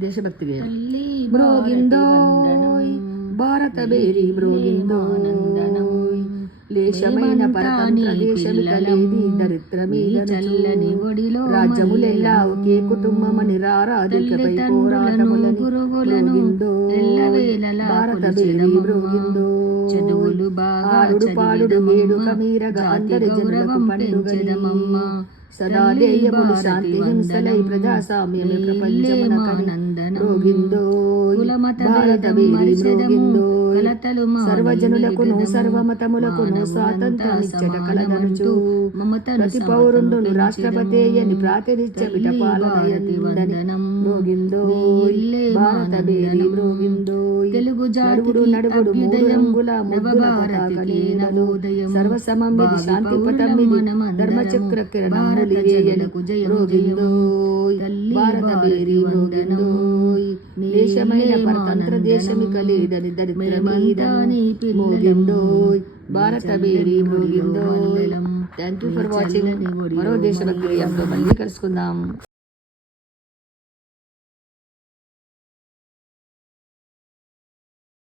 దేశభక్తి గేయం తల్లి బ్రోగిందోయ్ భారత బేరి బ్రోగిందోయ్ లేశమైన పరతంత్ర దేశమికలేది దరిద్రమీద చల్లని ఒడిలో రాజ్యములెల్లా ఒకే కుటుంబమని రారాధికపై పోరాటములని బ్రోగిందోయ్ భారత బేరి బ్రోగిందోయ్ చదువులు బాగా పాడుడు వేడుక మీరగా అందరి జనులకు పండుగమమ్మ సదా దేయములు శాంతి హింసలై ప్రజాస్వామ్యమే ప్రపంచమునకని రోగిందో భారత వీరి రోగిందో కలతలు సర్వజనులకును సర్వమతములకును స్వాతంత్రమిచ్చట కలదనుచు ప్రతి పౌరుండును రాష్ట్రపతి అని ప్రాతినిధ్య విటపాలనయందని రోగిందో భారత వీరి రోగిందో నడువుడు నడువుడు మూడు అభ్యుదయం రంగుల ముద్దుల పతాక నీడలు సర్వసమమిది శాంతి పటమిది ధర్మచక్ర రోగిందోయ్ భారత బేరి రోగిందోయ్ దేశమైన పరతంత్ర దేశమిక లేదని దరిద్ర మీద మోగిందోయ్. భారత బేరి మోగిందోయ్. థ్యాంక్ యూ ఫర్ వాచింగ్ మరో దేశభక్తి గేయంతో మళ్ళీ కలుసుకుందాం.